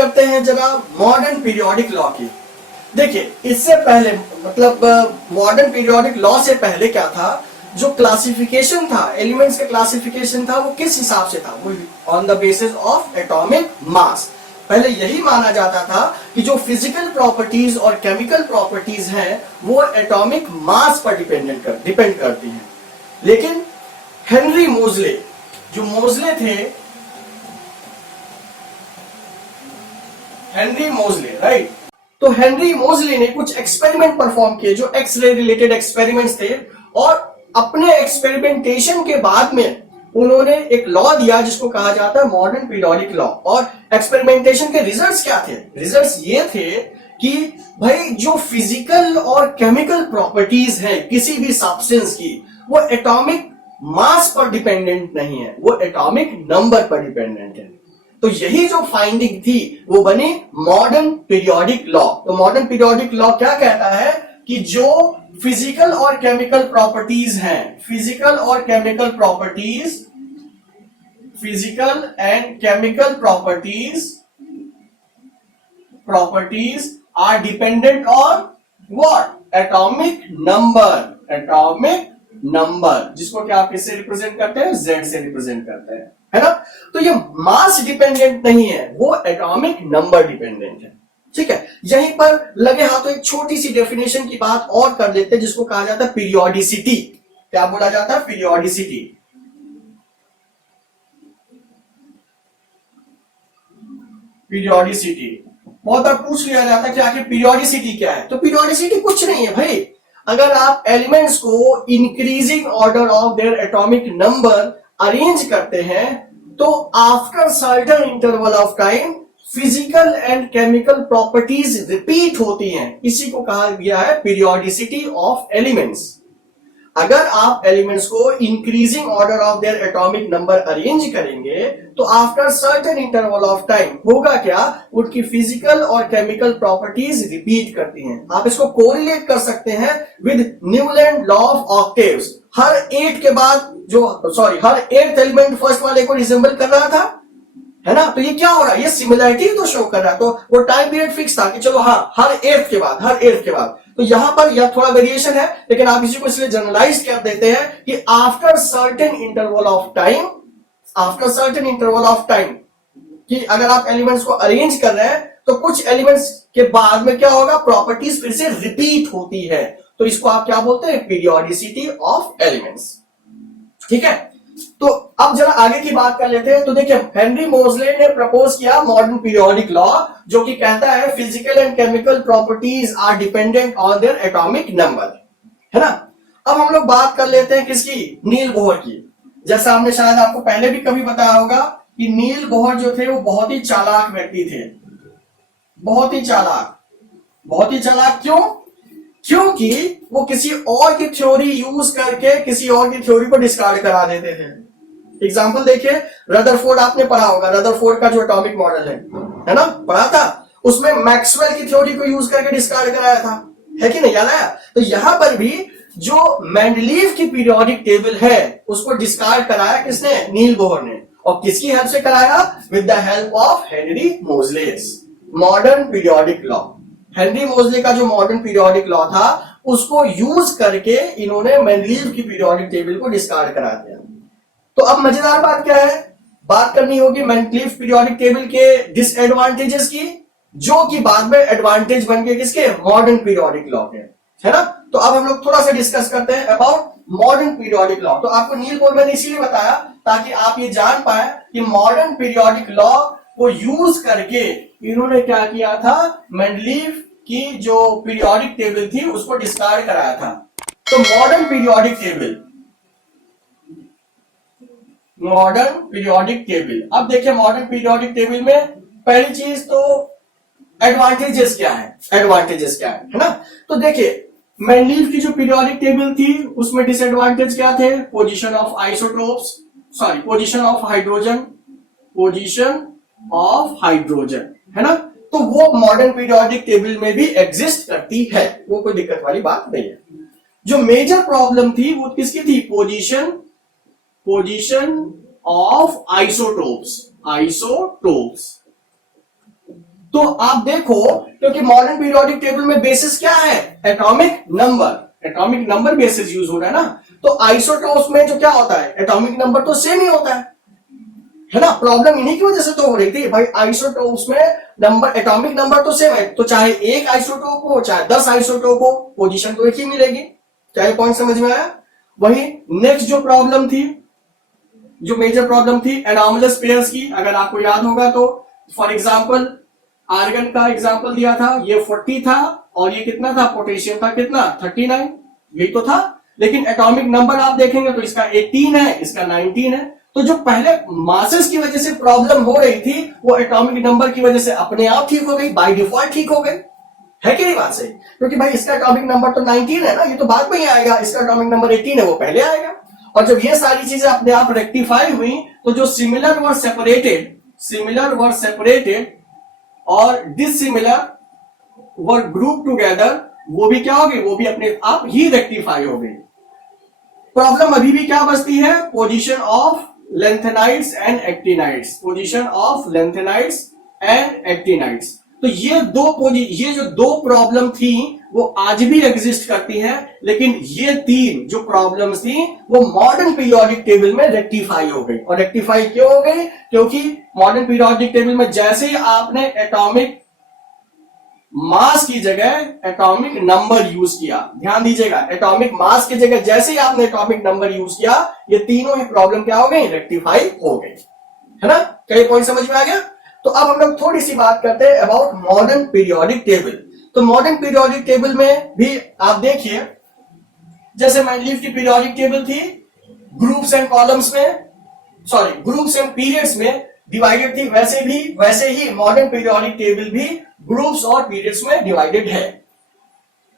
करते हैं जरा मॉडर्न पीरियोडिक लॉ की। देखिए इससे पहले मतलब मॉडर्न पीरियोडिक लॉ से पहले क्या था, जो क्लासिफिकेशन था, एलिमेंट्स का क्लासिफिकेशन था, वो किस हिसाब से था, वो on the basis of atomic mass. पहले यही माना जाता था कि जो फिजिकल प्रॉपर्टीज और केमिकल प्रॉपर्टीज हैं वो एटॉमिक मास पर डिपेंड करती हैं। लेकिन हेनरी मोजले, जो मोजले थे, हेनरी मोजले, राइट, तो हेनरी मोजले ने कुछ एक्सपेरिमेंट परफॉर्म किए जो एक्सरे रिलेटेड एक्सपेरिमेंट्स थे, और अपने एक्सपेरिमेंटेशन के बाद में उन्होंने एक लॉ दिया जिसको कहा जाता है मॉडर्न पीरियोडिक लॉ। और एक्सपेरिमेंटेशन के रिजल्ट्स क्या थे? रिजल्ट्स ये थे कि भाई जो फिजिकल और केमिकल प्रॉपर्टीज हैं किसी भी सब्सटेंस की, वो एटॉमिक मास पर डिपेंडेंट नहीं है, वो एटॉमिक नंबर पर डिपेंडेंट है। तो यही जो फाइंडिंग थी वो बनी मॉडर्न पीरियोडिक लॉ। तो मॉडर्न पीरियोडिक लॉ क्या कहता है कि जो फिजिकल और केमिकल प्रॉपर्टीज हैं, फिजिकल और chemical properties, physical and chemical properties are dependent on what? Atomic number. Atomic number जिसको क्या आप किससे रिप्रेजेंट करते हैं? Z से रिप्रेजेंट करते हैं, है ना। तो ये मास डिपेंडेंट नहीं है, वो एटॉमिक नंबर डिपेंडेंट है। ठीक है, यहीं पर लगे हाथों एक छोटी सी डेफिनेशन की बात और कर लेते हैं जिसको कहा जाता है पीरियोडिसिटी। क्या बोला जाता है? पीरियोडिसिटी। पीरियोडिसिटी बहुत बार पूछ लिया जाता है कि आखिर पीरियोडिसिटी क्या है। तो पीरियोडिसिटी कुछ नहीं है भाई, अगर आप एलिमेंट्स को increasing order of their atomic number arrange करते हैं तो after certain interval of time physical and chemical properties repeat होती हैं। इसी को कहा गया है पीरियोडिसिटी ऑफ एलिमेंट्स। अगर आप एलिमेंट्स को increasing order of their atomic number arrange करेंगे तो after certain interval of time होगा क्या? उनकी फिजिकल और केमिकल प्रॉपर्टीज रिपीट करती हैं। आप इसको कोरिलेट कर सकते हैं with Newlands law of octaves. हर 8 के बाद हर 8th एलिमेंट फर्स्ट वाले को रिजेंबल कर रहा था, है ना। तो ये क्या हो रहा है? ये सिमिलरिटी तो शो कर रहा है। तो वो टाइम पीरियड फिक्स था कि चलो हाँ हर 8th के बाद। तो यहां पर यह थोड़ा वेरिएशन है, लेकिन आप इसी को इसलिए जनरलाइज कर देते हैं कि after certain interval of time, कि अगर आप एलिमेंट्स को अरेंज कर रहे हैं तो कुछ एलिमेंट्स के बाद में क्या होगा? प्रॉपर्टीज फिर से रिपीट होती है। तो इसको आप क्या बोलते हैं? Periodicity of elements. ठीक है, तो अब जरा आगे की बात कर लेते हैं। तो देखिए हेनरी मोजले ने प्रपोज किया मॉडर्न पीरियोडिक लॉ, जो कि कहता है physical and chemical properties are dependent on their atomic number, है ना। अब हम लोग बात कर लेते हैं किसकी? नील बोहर की। जैसा हमने शायद आपको पहले भी कभी बताया होगा कि नील बोहर जो थे वो बहुत ही चालाक व्यक्ति थे। बहुत ही चालाक क्यों? क्योंकि वो किसी और की थ्योरी यूज करके किसी और की थ्योरी को डिस्कार्ड करा देते थे। एग्जांपल देखिए, रदरफोर्ड आपने पढ़ा होगा, रदरफोर्ड का जो एटॉमिक मॉडल है ना, पढ़ा था। उसमें मैक्सवेल की थ्योरी को यूज करके डिस्कार्ड कराया था, है कि नहीं? याद आया? तो यहां पर भी जो मेंडलीव की पीरियोडिक टेबल है उसको डिस्कार्ड कराया किसने? नील बोहर ने। और किसकी हेल्प से कराया? With the help of Henry Moseley's modern periodic law. Henry Moseley का जो मॉडर्न पीरियोडिक लॉ था उसको यूज करके इन्होंने मेंडलीव की पीरियोडिक टेबल को डिस्कार्ड करा दिया। तो अब मजेदार बात क्या है? बात करनी होगी मेंडलीव पीरियोडिक टेबल के डिसएडवांटेजेस की, जो कि बाद में एडवांटेज बन गए किसके? मॉडर्न पीरियोडिक लॉ के, है ना। तो अब हम लोग थोड़ा सा डिस्कस करते हैं अबाउट मॉडर्न पीरियोडिक लॉ। तो आपको नील बोहर मैंने इसीलिए बताया ताकि आप ये जान पाए कि मॉडर्न पीरियोडिक लॉ को यूज करके इन्होंने क्या किया था? मेंडलीव की जो पीरियोडिक टेबल थी उसको डिस्कार्ड कराया था। तो मॉडर्न पीरियोडिक टेबल, अब देखिए मॉडर्न पीरियोडिक टेबल में पहली चीज तो एडवांटेजेस क्या है, है ना। तो देखिए मेंडलीव की जो पीरियोडिक टेबल थी उसमें डिसएडवांटेज क्या थे? पोजीशन ऑफ हाइड्रोजन, है ना। तो वो मॉडर्न पीरियोडिक टेबल में भी एग्जिस्ट करती है, वो कोई दिक्कत वाली बात नहीं है। जो मेजर प्रॉब्लम थी वो किसकी थी? Position of isotopes. तो आप देखो, क्योंकि मॉडर्न पीरियोडिक टेबल में बेसिस क्या है, atomic number, atomic number basis use हो रहा है ना। तो आइसोटोप्स में जो क्या होता है, एटॉमिक नंबर तो सेम ही होता है ना। प्रॉब्लम इन्हीं की वजह से तो हो रही थी भाई, आइसोटोप्स में नंबर, एटॉमिक नंबर तो सेम है, तो चाहे एक आइसोटोप हो चाहे 10 आइसोटोप हो, पोजीशन तो एक ही मिलेगी। क्या ये पॉइंट समझ में आया? वही नेक्स्ट जो प्रॉब्लम थी, जो मेजर प्रॉब्लम थी एनॉमलस पेयर्स की, अगर आपको याद होगा तो फॉर एग्जांपल आर्गन का एग्जांपल दिया था, ये 40 था और ये कितना था, पोटेशियम था कितना, 39, यही तो था। लेकिन एटॉमिक नंबर आप देखेंगे तो इसका 18 है, इसका 19 है। तो जो पहले मासेस की वजह से प्रॉब्लम हो रही थी, वो एटॉमिक नंबर की वजह से अपने आप ठीक हो गई, बाय डिफॉल्ट ठीक हो गई, है कि नहीं बात सही? क्योंकि भाई इसका एटॉमिक नंबर तो 19 है ना, ये तो बाद में ही आएगा, इसका एटॉमिक नंबर 18 है, वो पहले आएगा। और जब ये सारी चीजें अपने आप रेक्टिफाई हुई, तो जो सिमिलर वर सेपरेटेड और डिसिमिलर वर ग्रुप टुगेदर, वो भी क्या हो गई, वो भी अपने आप ही रेक्टिफाई हो गई। प्रॉब्लम अभी भी क्या बचती है, position of lanthanides and actinides, position of lanthanides and actinides. तो ये जो दो प्रॉब्लम थी वो आज भी एग्जिस्ट करती हैं, लेकिन ये तीन जो प्रॉब्लम्स थी वो मॉडर्न पीरियोडिक टेबल में रेक्टिफाई हो गई। और रेक्टिफाई क्यों हो गई? क्योंकि मॉडर्न पीरियोडिक टेबल में जैसे ही आपने एटॉमिक मास की जगह एटॉमिक नंबर यूज किया, ध्यान दीजिएगा, एटॉमिक मास की जगह जैसे ही आपने एटॉमिक नंबर यूज किया, ये तीनों ही प्रॉब्लम क्या हो गई, रेक्टिफाई हो गई, है ना। कई पॉइंट समझ में आ गया? तो अब हम लोग थोड़ी सी बात करते हैं अबाउट मॉडर्न पीरियोडिक टेबल। तो मॉडर्न पीरियोडिक टेबल में भी आप देखिए, जैसे मेंडलीव की पीरियोडिक टेबल थी ग्रुप्स एंड कॉलम्स में, सॉरी ग्रुप्स एंड पीरियड्स में डिवाइडेड थी, वैसे ही मॉडर्न पीरियोडिक टेबल भी ग्रुप्स और पीरियड्स में डिवाइडेड है।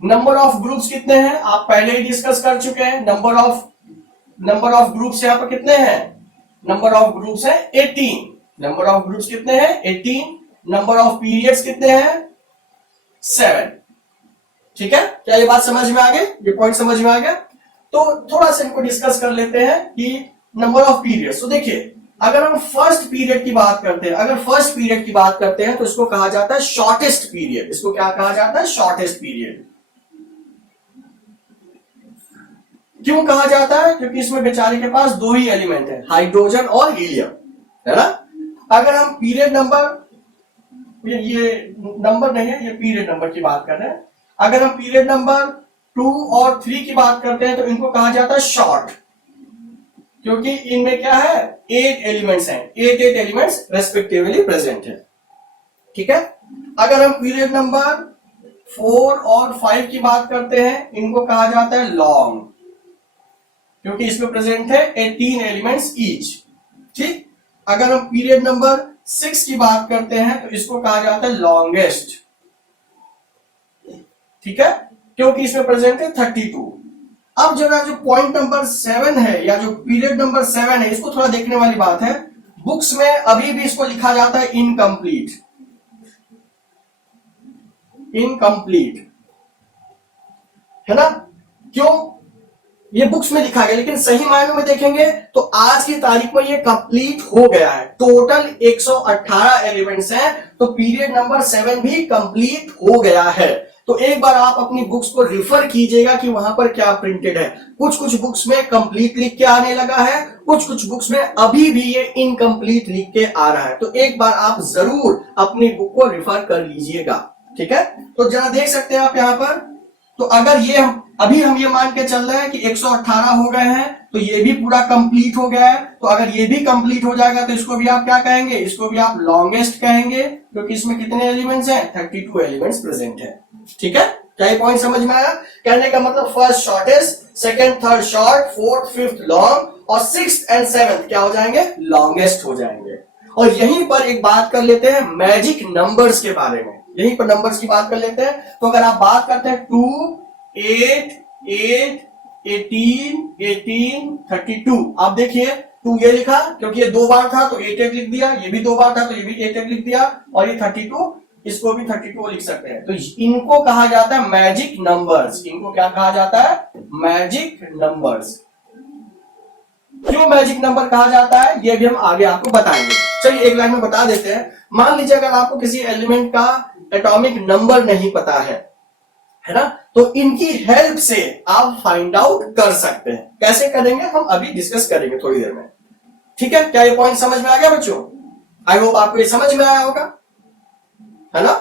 नंबर ऑफ ग्रुप्स कितने हैं आप पहले ही डिस्कस कर चुके हैं। नंबर ऑफ ग्रुप्स यहां पर कितने हैं, नंबर ऑफ ग्रुप्स है 18, नंबर ऑफ ग्रुप्स कितने हैं 18, नंबर ऑफ पीरियड्स कितने हैं 7। ठीक है, क्या ये बात समझ में आ गई, ये पॉइंट समझ में आ गया? तो थोड़ा सा इनको डिस्कस कर लेते हैं कि नंबर ऑफ पीरियड्स। तो देखिए, अगर हम फर्स्ट पीरियड की बात करते हैं, तो इसको कहा जाता है शॉर्टेस्ट पीरियड। इसको क्या कहा जाता है, शॉर्टेस्ट पीरियड। क्यों कहा जाता है? क्योंकि इसमें बेचारे के पास दो ही एलिमेंट है, हाइड्रोजन और हीलियम, है ना। अगर हम पीरियड नंबर, ये नंबर नहीं है, ये पीरियड नंबर की बात कर रहे हैं। अगर हम पीरियड नंबर 2 और 3 की बात करते हैं, तो इनको कहा जाता है शॉर्ट, क्योंकि इनमें क्या है, 8 एलिमेंट्स हैं, 8 एलिमेंट्स रेस्पेक्टिवली प्रेजेंट है। ठीक है। अगर हम पीरियड नंबर 4 और 5 की बात करते हैं, इनको कहा जाता है लॉन्ग, क्योंकि इसमें प्रेजेंट है 18 एलिमेंट्स ईच। ठीक। अगर हम पीरियड नंबर 6 की बात करते हैं, तो इसको कहा जाता है लॉन्गेस्ट, ठीक है, क्योंकि इसमें प्रेजेंट है 32। अब जरा जो पॉइंट नंबर 7 है, या जो पीरियड नंबर 7 है, इसको थोड़ा देखने वाली बात है। बुक्स में अभी भी इसको लिखा जाता है इनकम्प्लीट, है ना। क्यों? ये बुक्स में लिखा गया, लेकिन सही मायनों में देखेंगे तो आज की तारीख में ये कंप्लीट हो गया है। टोटल 118 एलिमेंट्स हैं, तो पीरियड नंबर 7 भी कंप्लीट हो गया है। तो एक बार आप अपनी बुक्स को रिफर कीजिएगा कि वहां पर क्या प्रिंटेड है। कुछ बुक्स में कंप्लीट लिख के आने लगा है, कुछ बुक्स में अभी भी ये इनकम्प्लीट लिख के आ रहा है। तो एक बार आप जरूर अपनी बुक को रिफर कर लीजिएगा, ठीक है। तो जरा देख सकते हैं आप यहां पर। तो अगर ये अभी हम ये मान के चल रहे हैं कि 118 हो गए हैं, तो ये भी पूरा कंप्लीट हो गया है। तो अगर ये भी कंप्लीट हो जाएगा, तो इसको भी आप क्या कहेंगे, इसको भी आप लॉन्गेस्ट कहेंगे, क्योंकि इसमें कितने एलिमेंट्स हैं, 32 एलिमेंट्स प्रेजेंट है। ठीक है, क्या ये पॉइंट समझ में आया? कहने का मतलब first shortest, second third short, fourth fifth long, और सिक्स्थ एंड सेवेंथ क्या हो जाएंगे, लॉन्गेस्ट हो जाएंगे। और यहीं पर एक बात कर लेते हैं मैजिक नंबर्स के बारे में, यहीं पर नंबर्स की बात कर लेते हैं। तो अगर आप बात करते हैं 2, 8, 8, 18, 18, 32, आप देखिए 2 ये लिखा क्योंकि ये 2 बार था, तो 8 लिख दिया, ये भी 2 बार था तो ये भी 8 लिख दिया, और ये 32, इसको भी 32 लिख सकते हैं। तो इनको कहा जाता है मैजिक नंबर्स। इनको क्या कहा जाता है, मैजिक नंबर्स। क्यों मैजिक नंबर कहा जाता है ये भी हम आगे आपको बताएंगे। चलिए एक लाइन में बता देते हैं। मान लीजिए अगर आपको किसी एलिमेंट का एटॉमिक नंबर नहीं पता है ना, तो इनकी हेल्प से आप फाइंड आउट कर सकते हैं। कैसे करेंगे हम अभी डिस्कस करेंगे थोड़ी देर में। ठीक है, क्या ये पॉइंट समझ में आ गया बच्चों? आई होप आपको ये समझ में आया होगा, है ना।